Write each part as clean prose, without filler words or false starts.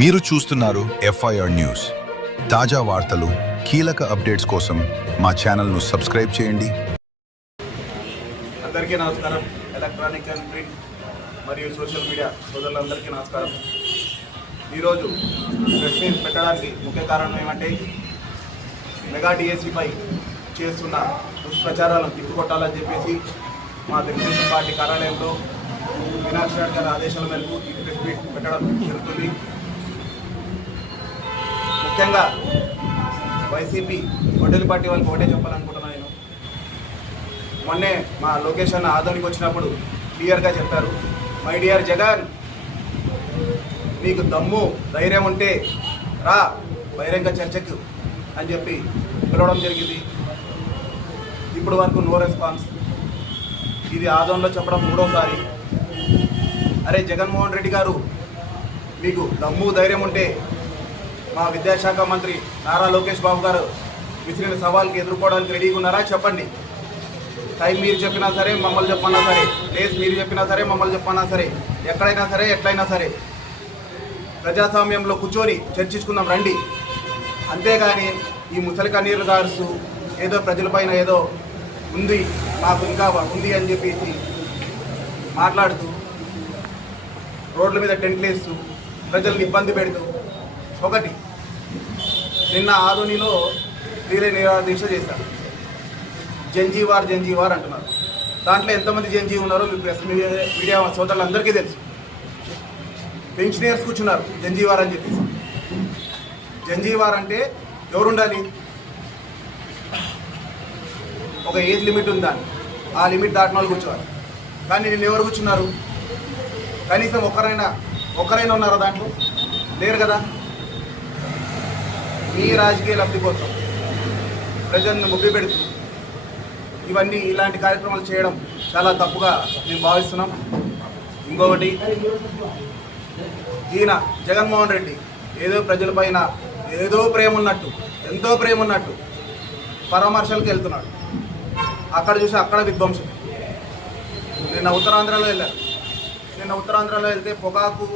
మీరు చూస్తున్నారు FIR news. తాజా వార్తలు, కీలక అప్డేట్స్ కోసం మా ఛానల్ను సబ్స్క్రైబ్ చేయండి. అందరికీ నమస్కారం. ఎలక్ట్రానిక్ అండ్ ప్రింట్ మరియు సోషల్ మీడియా సోదరులందరికీ నమస్కారం. ఈరోజు ప్రెస్ మీట్ పెట్టడానికి ముఖ్య కారణం ఏమంటే, మెగా డిఎస్సిపై చేస్తున్న దుష్ప్రచారాలను తిప్పుకొట్టాలని చెప్పేసి మా తెలుగుదేశం పార్టీ కార్యాలయంలో మీనాక్షి నాయుడు గారి ఆదేశాల మేరకు ఈ ప్రెస్ మీట్ పెట్టడం జరుగుతుంది. ముఖ్యంగా వైసీపీ గొడ్డలి పార్టీ వాళ్ళకి ఒకటే చెప్పాలనుకుంటున్నాను. నేను మొన్నే మా లోకేష్ అన్న ఆదోనికి వచ్చినప్పుడు క్లియర్గా చెప్పారు, మై డియర్ జగన్, నీకు దమ్ము ధైర్యం ఉంటే రా బహిరంగ చర్చకు అని చెప్పి పిలవడం జరిగింది. ఇప్పుడు వరకు నో రెస్పాన్స్. ఇది ఆదోన్లో చెప్పడం మూడోసారి. అరే జగన్మోహన్ రెడ్డి గారు, మీకు దమ్ము ధైర్యం ఉంటే మా విద్యాశాఖ మంత్రి నారా లోకేష్ బాబు గారు విసిరిన సవాల్కి ఎదుర్కోవడానికి రెడీగా ఉన్నారా చెప్పండి. టైం మీరు చెప్పినా సరే, మమ్మల్ని చెప్పన్నా సరే, ప్లేస్ మీరు చెప్పినా సరే, మమ్మల్ని చెప్పన్నా సరే, ఎక్కడైనా సరే, ఎట్లయినా సరే ప్రజాస్వామ్యంలో కూర్చొని చర్చించుకుందాం రండి. అంతేగాని ఈ ముసలి కన్నీరు గారుస్తూ ఏదో ప్రజలపైన ఏదో ఉంది, మాకు ఇంకా ఉంది అని చెప్పేసి మాట్లాడుతూ రోడ్ల మీద టెంట్లు వేస్తూ ప్రజల్ని ఇబ్బంది పెడుతూ, ఒకటి నిన్న ఆదోనిలో రీలే నిరాహార దీక్ష చేశారు. జంజీవార్ అంటున్నారు. దాంట్లో ఎంతమంది జంజీ ఉన్నారో మీ ప్రెస్ మీడియా సోదరులందరికీ తెలుసు. పెన్షనర్స్ కూర్చున్నారు జంజీవార్ అని చెప్పేసి. జంజీవార్ అంటే ఎవరు ఉండాలి? ఒక ఏజ్ లిమిట్ ఉందా? ఆ లిమిట్ దాటిన వాళ్ళు కూర్చోవాలి. కానీ నిన్న ఎవరు కూర్చున్నారు? కనీసం ఒక్కరైనా ఉన్నారా దాంట్లో? లేరు కదా. మీ రాజకీయ లబ్ధి కోసం ప్రజలను ముప్పి పెడుతూ ఇవన్నీ ఇలాంటి కార్యక్రమాలు చేయడం చాలా తప్పుగా మేము భావిస్తున్నాం. ఇంకొకటి, ఈయన జగన్మోహన్ రెడ్డి ఏదో ప్రజలపైన ఏదో ప్రేమ ఉన్నట్టు, ఎంతో ప్రేమ ఉన్నట్టు పరామర్శలకు వెళ్తున్నాడు. అక్కడ చూసి అక్కడ విధ్వంసం. నిన్న ఉత్తరాంధ్రలో వెళ్ళారు. నిన్న ఉత్తరాంధ్రలో వెళ్తే పొగాకు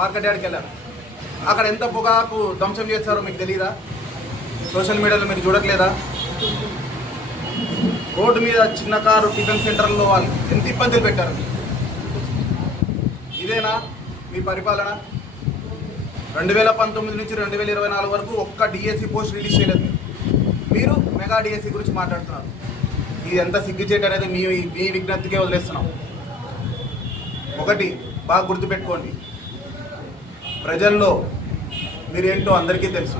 మార్కెట్ యార్డ్కి వెళ్ళారు. అక్కడ ఎంత పొగాకు ధ్వంసం చేస్తారో మీకు తెలియదా? సోషల్ మీడియాలో మీరు చూడట్లేదా? రోడ్డు మీద చిన్న కారు టిఫిన్ సెంటర్లో వాళ్ళు ఎంత ఇబ్బందులు పెట్టారు. ఇదేనా మీ పరిపాలన? 2019 నుంచి 2024 వరకు ఒక్క డిఎస్సి పోస్ట్ రిలీజ్ చేయలేదు. మీరు మెగా డిఎస్సి గురించి మాట్లాడుతున్నారు. ఇది ఎంత సిగ్గుచేట అనేది మీ విజ్ఞప్తికే వదిలేస్తున్నాం. ఒకటి బాగా గుర్తుపెట్టుకోండి, ప్రజల్లో మీరేంటో అందరికీ తెలుసు.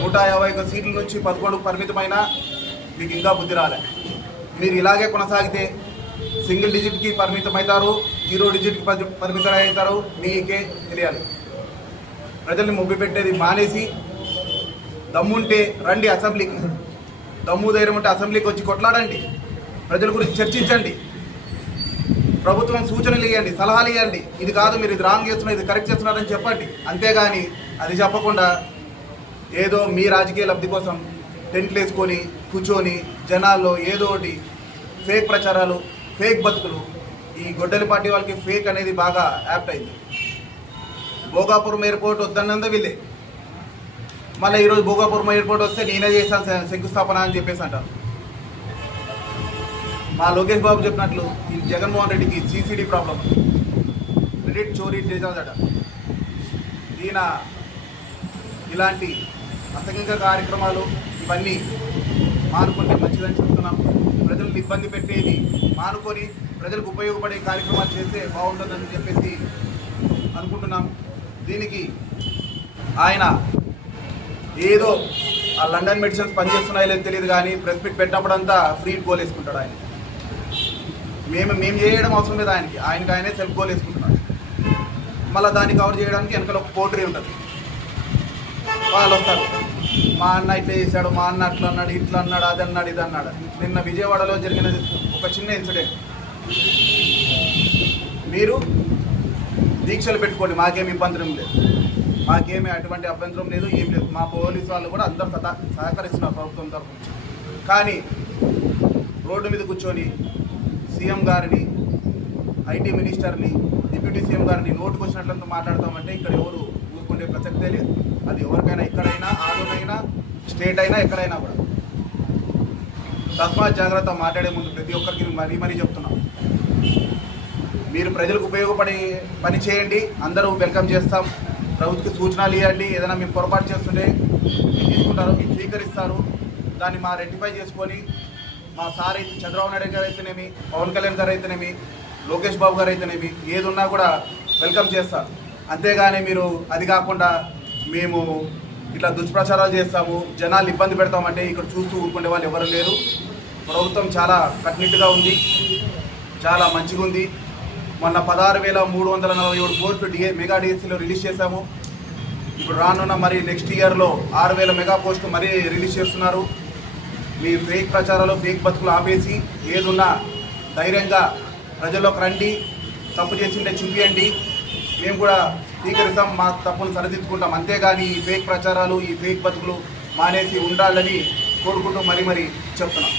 151 సీట్ల నుంచి 11 పరిమితమైన మీకు ఇంకా బుద్ధి రాలే. మీరు ఇలాగే కొనసాగితే సింగిల్ డిజిట్కి పరిమితం అవుతారు, 0 డిజిట్కి పరిమితం అవుతారు. మీకే తెలియాలి. ప్రజల్ని ముబ్బి పెట్టేది మానేసి దమ్ముంటే రండి అసెంబ్లీకి. దమ్ము ధైర్యం ఉంటే అసెంబ్లీకి వచ్చి కొట్లాడండి. ప్రజల గురించి చర్చించండి. ప్రభుత్వం సూచనలు ఇవ్వండి, సలహాలు ఇవ్వండి. ఇది కాదు, మీరు ఇది రాంగ్ చేస్తున్నారు, ఇది కరెక్ట్ చేస్తున్నారని చెప్పండి. అంతేగాని అది చెప్పకుండా ఏదో మీ రాజకీయ లబ్ధి కోసం టెంట్లు వేసుకొని కూర్చొని జనాల్లో ఏదో ఒకటి ఫేక్ ప్రచారాలు, ఫేక్ బతుకులు. ఈ గొడ్డలి పార్టీ వాళ్ళకి ఫేక్ అనేది బాగా యాప్ట్ అయింది. భోగాపురం ఎయిర్పోర్ట్ వద్దన్నంద వీళ్ళే. మళ్ళీ ఈరోజు భోగాపురం ఎయిర్పోర్ట్ వస్తే నేనే చేశాను శంకుస్థాపన అని చెప్పేసి అంటారు. మా లోకేష్ బాబు చెప్పినట్లు ఈ జగన్మోహన్ రెడ్డికి సిసిడి ప్రాబ్లం, క్రెడిట్ చోరీ చేశాడట. ఈయన ఇలాంటి అసంఘిక కార్యక్రమాలు ఇవన్నీ మానుకుంటే మంచిదని చెప్తున్నాం. ప్రజలను ఇబ్బంది పెట్టేది మానుకొని ప్రజలకు ఉపయోగపడే కార్యక్రమాలు చేస్తే బాగుంటుందని చెప్పేసి అనుకుంటున్నాం. దీనికి ఆయన ఏదో ఆ లండన్ మెడిసిన్స్ పనిచేస్తున్నాయో లేదో తెలియదు, కానీ ప్రెస్ మీట్ పెట్టినప్పుడంతా ఫ్రీ గోల్ వేసుకుంటాడు ఆయన. మేము చేయడం అవసరం లేదు ఆయనకి ఆయనే సెల్ఫ్ గోల్ వేసుకుంటున్నాడు. మళ్ళీ దాన్ని కవర్ చేయడానికి వెనకాల ఒక పోట్రీ ఉంటుంది. వాళ్ళు వస్తారు, మా అన్న ఇట్లా చేశాడు, మా అన్న అట్లా అన్నాడు, ఇట్లా అన్నాడు, అది అన్నాడు, ఇది అన్నాడు. నిన్న విజయవాడలో జరిగిన ఒక చిన్న ఇన్సిడెంట్. మీరు దీక్షలు పెట్టుకోండి, మాకేమి ఇబ్బంది లేదు, మాకేమీ అటువంటి అభ్యంతరం లేదు, ఏం లేదు. మా పోలీసు వాళ్ళు కూడా అందరూ సహకరిస్తున్నారు ప్రభుత్వం తరఫు నుంచి. కానీ రోడ్డు మీద కూర్చొని సీఎం గారిని, ఐటీ మినిస్టర్ని, డిప్యూటీ డిప్యూటీ సీఎం గారిని నోటుకు వచ్చినట్లంతా మాట్లాడతామంటే ఇక్కడ ఎవరు ఊరుకుండే ప్రసక్తే లేదు. అది ఎవరికైనా ఎక్కడైనా ఆలోనైనా స్టేట్ అయినా ఎక్కడైనా కూడా తస్మాత్ జాగ్రత్త. మాట్లాడే ముందు ప్రతి ఒక్కరికి మరీ చెప్తున్నాం, మీరు ప్రజలకు ఉపయోగపడే పని చేయండి, అందరూ వెల్కమ్ చేస్తాం. ప్రభుత్వకి సూచనలు ఇవ్వండి, ఏదైనా మీరు పొరపాటు చేస్తుంటే తీసుకుంటారు, స్వీకరిస్తారు. దాన్ని మా రెక్టిఫై చేసుకొని మా సార్ అయితే చంద్రబాబు నాయుడు గారు అయితేనేమి, పవన్ కళ్యాణ్ గారు అయితేనేమి, లోకేష్ బాబు గారు అయితేనేమి, ఏది ఉన్నా కూడా వెల్కమ్ చేస్తారు. అంతేగాని మీరు అది కాకుండా మేము ఇట్లా దుష్ప్రచారాలు చేస్తాము, జనాలు ఇబ్బంది పెడతామంటే ఇక్కడ చూస్తూ ఊరుకునే వాళ్ళు ఎవరు లేరు. ప్రభుత్వం చాలా కట్నిట్గా ఉంది, చాలా మంచిగా ఉంది. మొన్న 16,347 పోస్టులు మెగా డిఎస్సీలో రిలీజ్ చేశాము. ఇప్పుడు రానున్న మరి నెక్స్ట్ ఇయర్లో 6,000 మెగా పోస్టులు మరీ రిలీజ్ చేస్తున్నారు. మీ ఫేక్ ప్రచారాలు ఫేక్ బతుకులు ఆపేసి ఏదున్నా ధైర్యంగా ప్రజల్లోకి రండి, తప్పు చేసిండే చూపియండి, మేము కూడా స్వీకరిస్తాం, మా తప్పును సరిదిద్దుకుంటాం. అంతేగాని ఈ ఫేక్ ప్రచారాలు ఈ ఫేక్ బతుకులు మానేసి ఉండాలని కోరుకుంటూ మరీ చెప్తున్నాం.